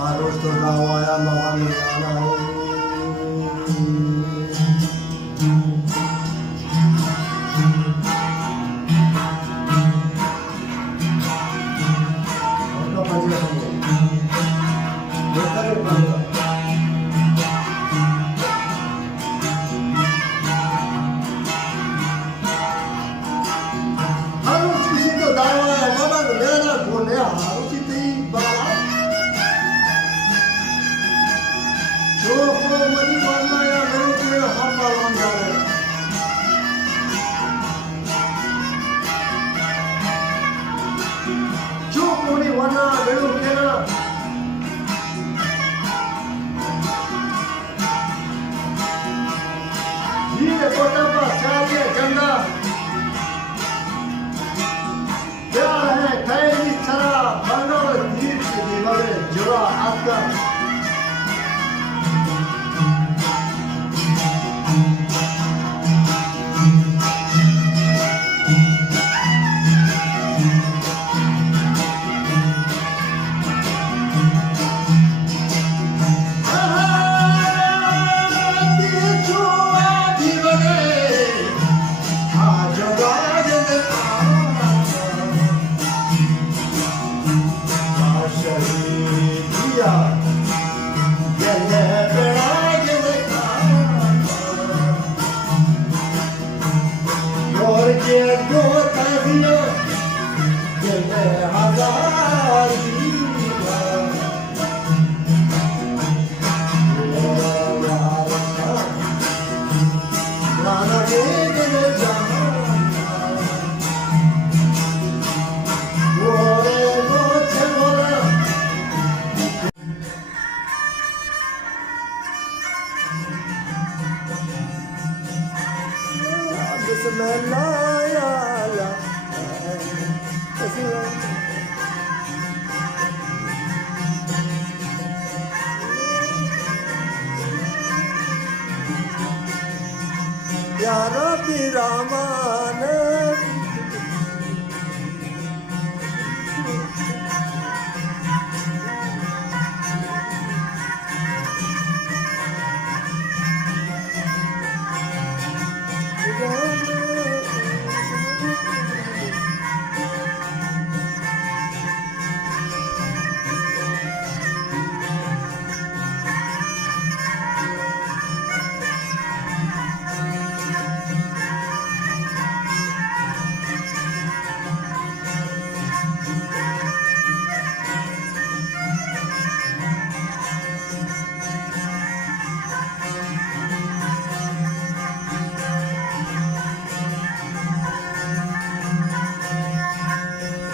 Harus terbawa yang mawani anak. Harus di situ dawa yang mawani anak boleh harus itu ibarat. Joko mani warna yang mereka hafal menjadi. Joko mani warna mereka. Ini kota pasarnya janda. Dia है कई चरा बंगाल दीप के दिवाले जुड़ा आता. Ya Rabbi Rahman.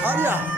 Arya.